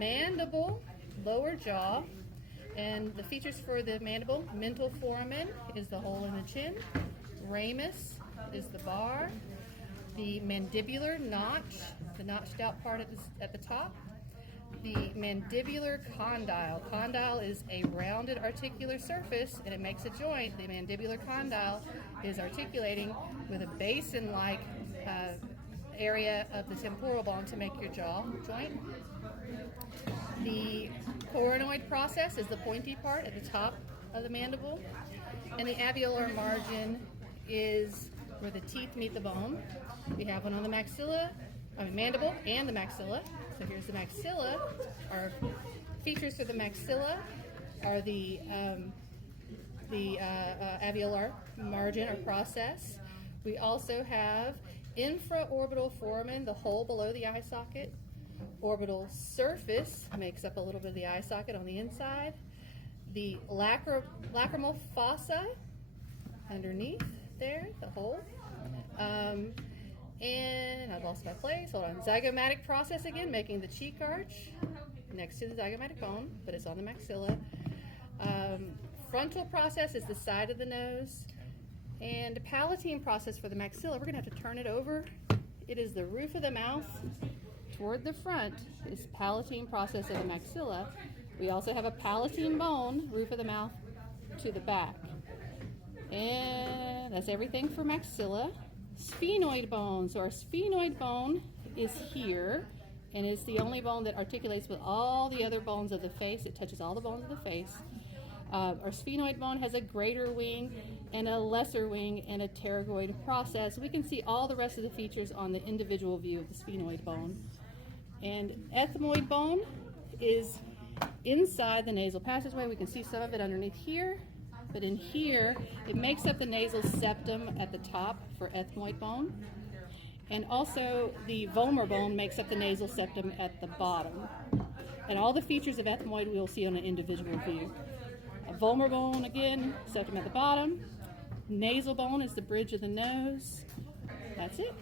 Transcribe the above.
mandible, lower jaw, and the features for the mandible: mental foramen is the hole in the chin, ramus is the bar, the mandibular notch, the notched out part at the top, the mandibular condyle. Condyle is a rounded articular surface, and it makes a joint. The mandibular condyle is articulating with a basin-like area of the temporal bone to make your jaw joint. The coronoid process is the pointy part at the top of the mandible, and the alveolar margin is where the teeth meet the bone. We have one on the mandible and the maxilla. So here's the maxilla. Our features for the maxilla are the alveolar margin or process. We also have infraorbital foramen, the hole below the eye socket. Orbital surface makes up a little bit of the eye socket on the inside. The lacrimal fossa underneath there, the hole. And I've lost my place. Hold on. Zygomatic process again, making the cheek arch next to the zygomatic bone, but it's on the maxilla. Frontal process is the side of the nose. And the palatine process for the maxilla, we're going to have to turn it over. It is the roof of the mouth toward the front, is palatine process of the maxilla. We also have a palatine bone, roof of the mouth to the back. And that's everything for maxilla. Sphenoid bone. So our sphenoid bone is here, and it's the only bone that articulates with all the other bones of the face. It touches all the bones of the face. Our sphenoid bone has a greater wing and a lesser wing and a pterygoid process. We can see all the rest of the features on the individual view of the sphenoid bone. And ethmoid bone is inside the nasal passageway. We can see some of it underneath here, but in here, it makes up the nasal septum at the top for ethmoid bone. And also the vomer bone makes up the nasal septum at the bottom. And all the features of ethmoid we will see on an individual view. A vomer bone, again, septum at the bottom. Nasal bone is the bridge of the nose. That's it.